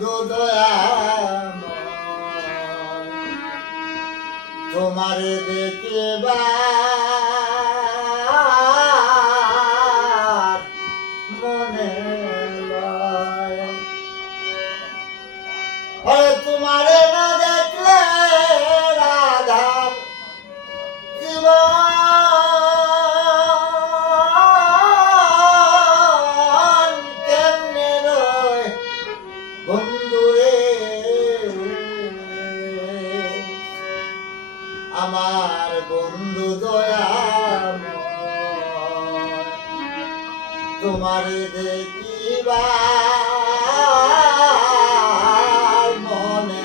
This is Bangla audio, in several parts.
বন্ধু দয়া তোমারে দেখিবা বন্ধু দয়া তোমারে দেখিবা মনে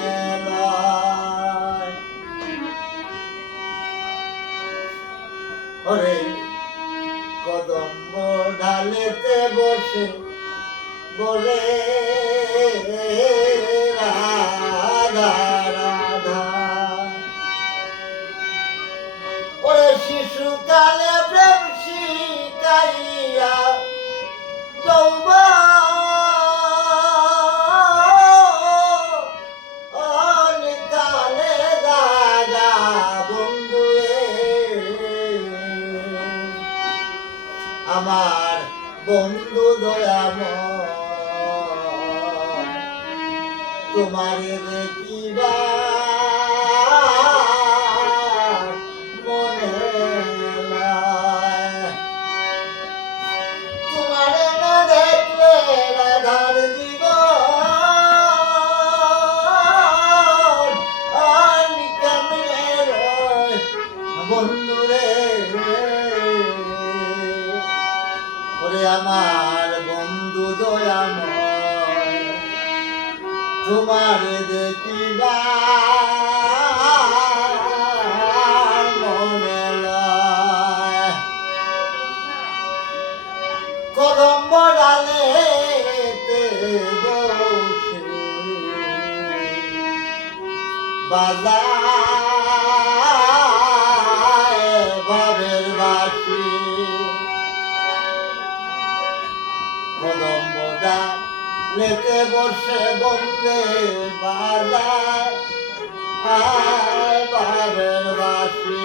ওরে কদম্ব ঢালেতে বসে বলে শিশুকালে প্রেম শিকাইয়া কালে বন্ধুয়ে আমার বন্ধু দয়াম তোমারে দেখিবা। বন্ধুরে ওরে আমার বন্ধু দয়াময় তোমার দেখিবা। কদম্ব ডালেতে বসে কদম্বদা লেতে বসে বন্দে বাজায় ভবের বাসি।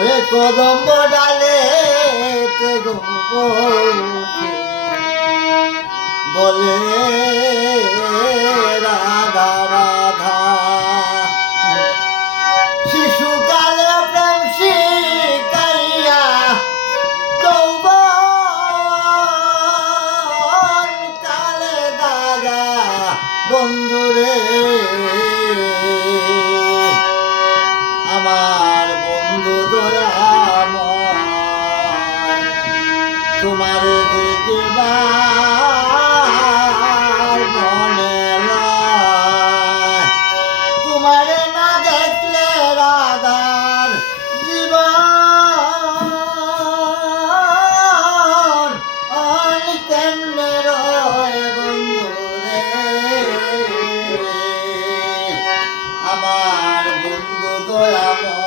ওরে কদম্ব ডালে বলে রাধা রাধা। শিশুকালে প্রেম শিকাইয়া যৌবন কালে দাদা বন্ধুরে আমার আমার বন্ধু দয়াময়।